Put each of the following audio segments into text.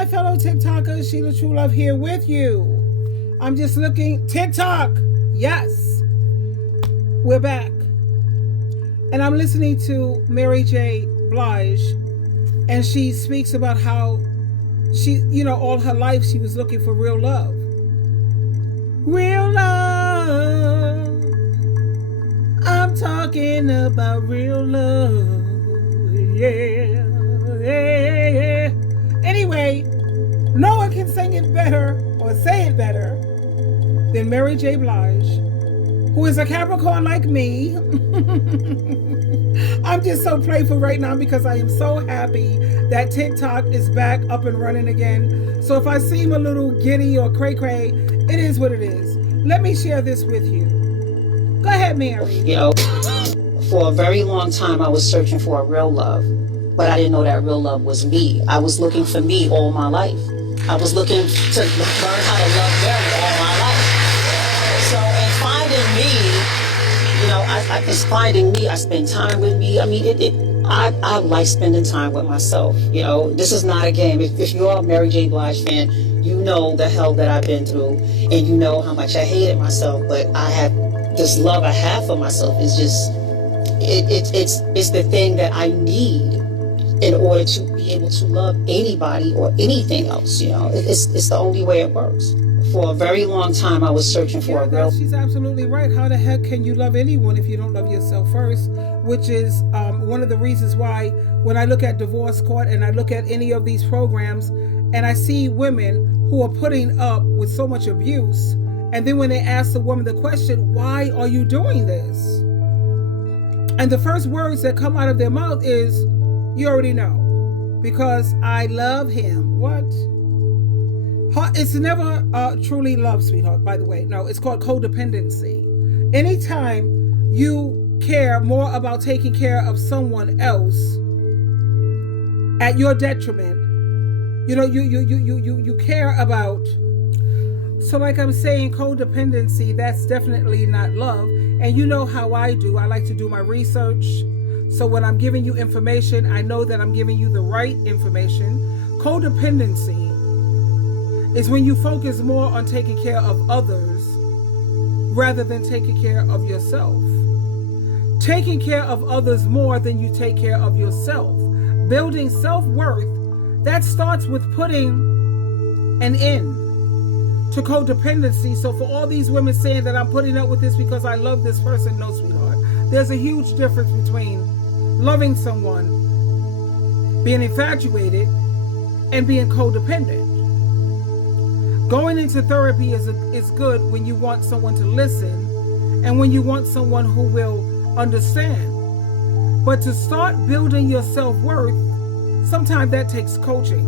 my fellow TikTokers, SheilaTruelove here with you. I'm just looking, TikTok, yes, we're back. And I'm listening to Mary J. Blige, and she speaks about how she, all her life she was looking for real love. Real love. I'm talking about real love. Yeah, yeah, yeah. Anyway, no one can sing it better or say it better than Mary J. Blige, who is a Capricorn like me. I'm just so playful right now because I am so happy that TikTok is back up and running again. So if I seem a little giddy or cray-cray, it is what it is. Let me share this with you. Go ahead, Mary. For a very long time, I was searching for a real love, but I didn't know that real love was me. I was looking for me all my life. I was looking to learn how to love them all my life. So in finding me, I was finding me. I spend time with me. I mean, I like spending time with myself. This is not a game. If you're a Mary J. Blige fan, you know the hell that I've been through, and you know how much I hated myself. But I have this love I have for myself is just it's the thing that I need in order to be able to love anybody or anything else. It's the only way it works. For a very long time, I was searching for a real. She's absolutely right. How the heck can you love anyone if you don't love yourself first? Which is one of the reasons why when I look at divorce court and I look at any of these programs and I see women who are putting up with so much abuse, and then when they ask the woman the question, why are you doing this? And the first words that come out of their mouth is, you already know, because I love him. What? It's never truly love, sweetheart, by the way. No, it's called codependency. Anytime you care more about taking care of someone else at your detriment, you care about. So like I'm saying, codependency, that's definitely not love. And you know how I do. I like to do my research. So when I'm giving you information, I know that I'm giving you the right information. Codependency is when you focus more on taking care of others rather than taking care of yourself. Taking care of others more than you take care of yourself. Building self-worth, that starts with putting an end to codependency. So for all these women saying that I'm putting up with this because I love this person, no, sweetheart. There's a huge difference between loving someone, being infatuated, and being codependent. Going into therapy is good when you want someone to listen and when you want someone who will understand. But to start building your self-worth, sometimes that takes coaching,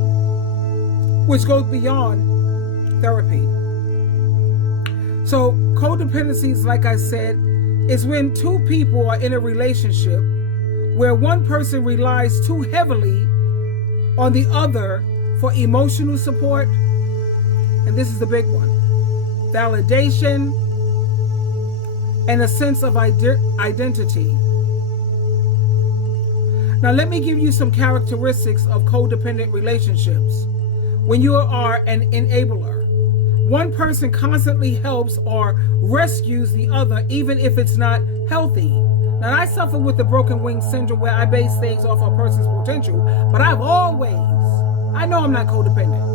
which goes beyond therapy. So codependency, like I said, is when two people are in a relationship where one person relies too heavily on the other for emotional support. And this is the big one, validation, and a sense of identity. Now, let me give you some characteristics of codependent relationships. When you are an enabler, one person constantly helps or rescues the other, even if it's not healthy. Now, I suffer with the broken wing syndrome where I base things off a person's potential, but I know I'm not codependent.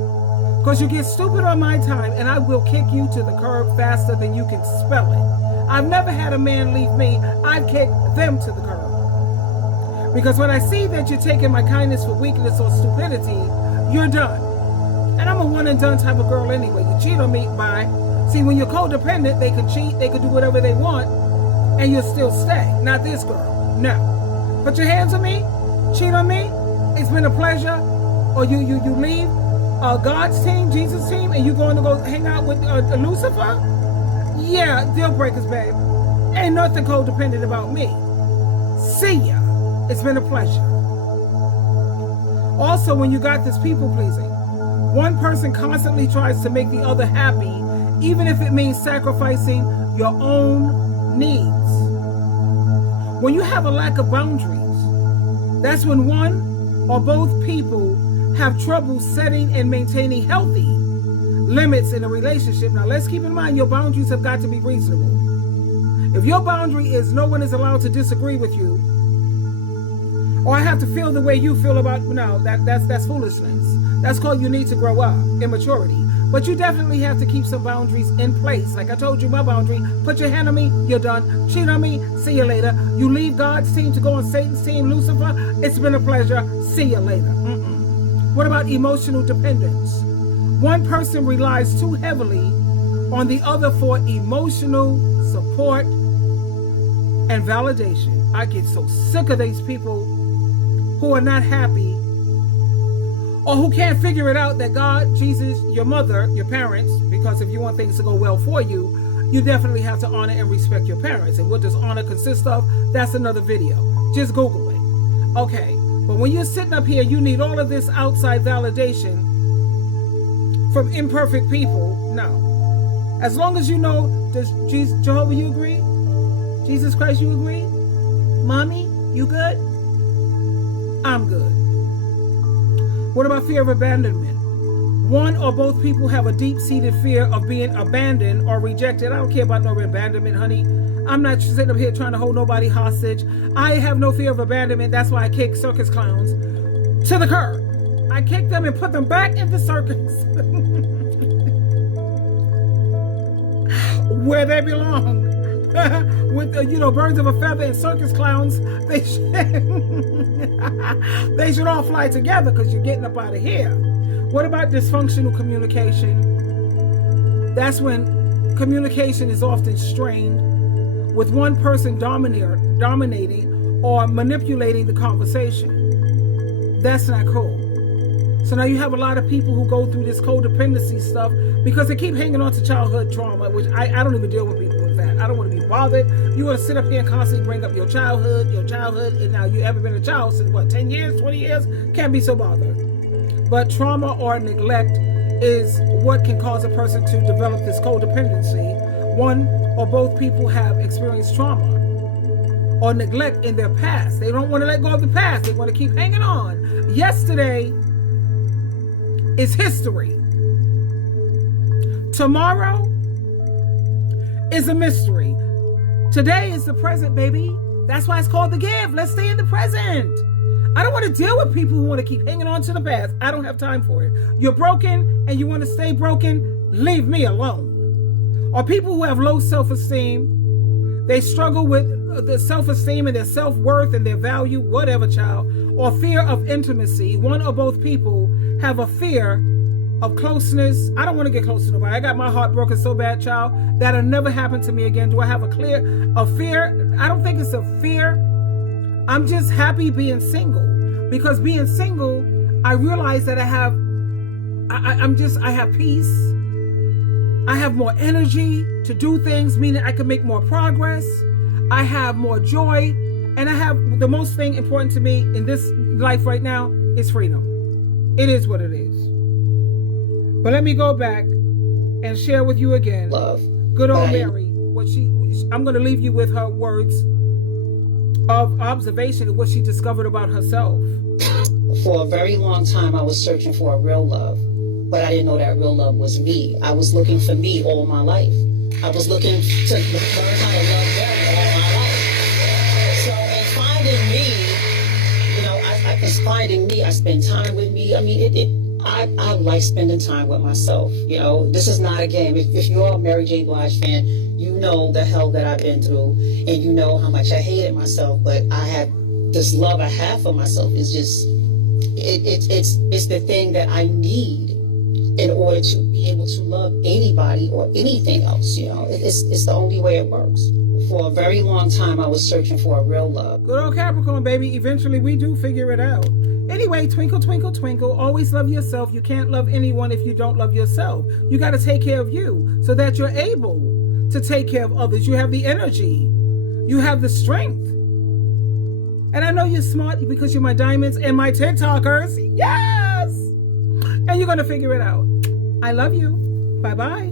Because you get stupid on my time and I will kick you to the curb faster than you can spell it. I've never had a man leave me. I've kicked them to the curb. Because when I see that you're taking my kindness for weakness or stupidity, you're done. And I'm a one and done type of girl anyway. You cheat on me by, see, when you're codependent, they can cheat, they can do whatever they want, and you'll still stay. Not this girl. No. Put your hands on me, cheat on me, it's been a pleasure, or you leave God's team, Jesus' team, and you going to go hang out with Lucifer? Yeah, deal breakers, babe. Ain't nothing codependent about me. See ya. It's been a pleasure. Also, when you got this people pleasing, one person constantly tries to make the other happy, even if it means sacrificing your own needs. When you have a lack of boundaries, that's when one or both people have trouble setting and maintaining healthy limits in a relationship. Now, let's keep in mind your boundaries have got to be reasonable. If your boundary is no one is allowed to disagree with you, or I have to feel the way you feel about, no, that's foolishness. That's called you need to grow up, immaturity. But you definitely have to keep some boundaries in place. Like I told you, my boundary, put your hand on me, you're done. Cheat on me, see you later. You leave God's team to go on Satan's team, Lucifer, it's been a pleasure, see you later. What about emotional dependence? One person relies too heavily on the other for emotional support and validation. I get so sick of these people who are not happy or who can't figure it out that God, Jesus, your mother, your parents, because if you want things to go well for you, you definitely have to honor and respect your parents. And what does honor consist of? That's another video. Just Google it. Okay, but when you're sitting up here, you need all of this outside validation from imperfect people. No. As long as you know, does Jesus, Jehovah, you agree? Jesus Christ, you agree? Mommy, you good? I'm good. What about fear of abandonment? One or both people have a deep-seated fear of being abandoned or rejected. I don't care about no abandonment, honey. I'm not sitting up here trying to hold nobody hostage. I have no fear of abandonment. That's why I kick circus clowns to the curb. I kick them and put them back in the circus where they belong. With birds of a feather and circus clowns, they should all fly together because you're getting up out of here. What about dysfunctional communication? That's when communication is often strained, with one person dominating or manipulating the conversation. That's not cool. So now you have a lot of people who go through this codependency stuff because they keep hanging on to childhood trauma, which I don't even deal with people with that. I don't want to be bothered. You want to sit up here and constantly bring up your childhood, and now you ever been a child since what, 10 years, 20 years? Can't be so bothered. But trauma or neglect is what can cause a person to develop this codependency. One or both people have experienced trauma or neglect in their past. They don't want to let go of the past. They want to keep hanging on. Yesterday is history. Tomorrow is a mystery. Today is the present, baby. That's why it's called the give. Let's stay in the present. I don't want to deal with people who want to keep hanging on to the past. I don't have time for it. You're broken and you want to stay broken, leave me alone. Or people who have low self-esteem, they struggle with the self-esteem and their self-worth and their value, whatever, child, or fear of intimacy. One or both people have a fear of closeness. I don't want to get close to nobody. I got my heart broken so bad, child, that'll never happen to me again. Do I have a fear? I don't think it's a fear. I'm just happy being single, because being single, I realize that I have peace. I have more energy to do things, meaning I can make more progress. I have more joy, and I have the most thing important to me in this life right now is freedom. It is what it is. But let me go back and share with you again. Love. Good old Mary. I'm going to leave you with her words of observation of what she discovered about herself. For a very long time, I was searching for a real love, but I didn't know that real love was me. I was looking for me all my life. I was looking to learn how to love them all my life. So in finding me, I spend time with me. I mean, I like spending time with myself. This is not a game. If you're a Mary J. Blige fan, you know the hell that I've been through, and you know how much I hated myself. But I have this love I have for myself is just it's the thing that I need in order to be able to love anybody or anything else. It's the only way it works. For a very long time, I was searching for a real love. Good old Capricorn, baby. Eventually, we do figure it out. Anyway, twinkle, twinkle, twinkle. Always love yourself. You can't love anyone if you don't love yourself. You got to take care of you so that you're able to take care of others. You have the energy. You have the strength. And I know you're smart because you're my diamonds and my TikTokers. Yes! And you're going to figure it out. I love you. Bye-bye.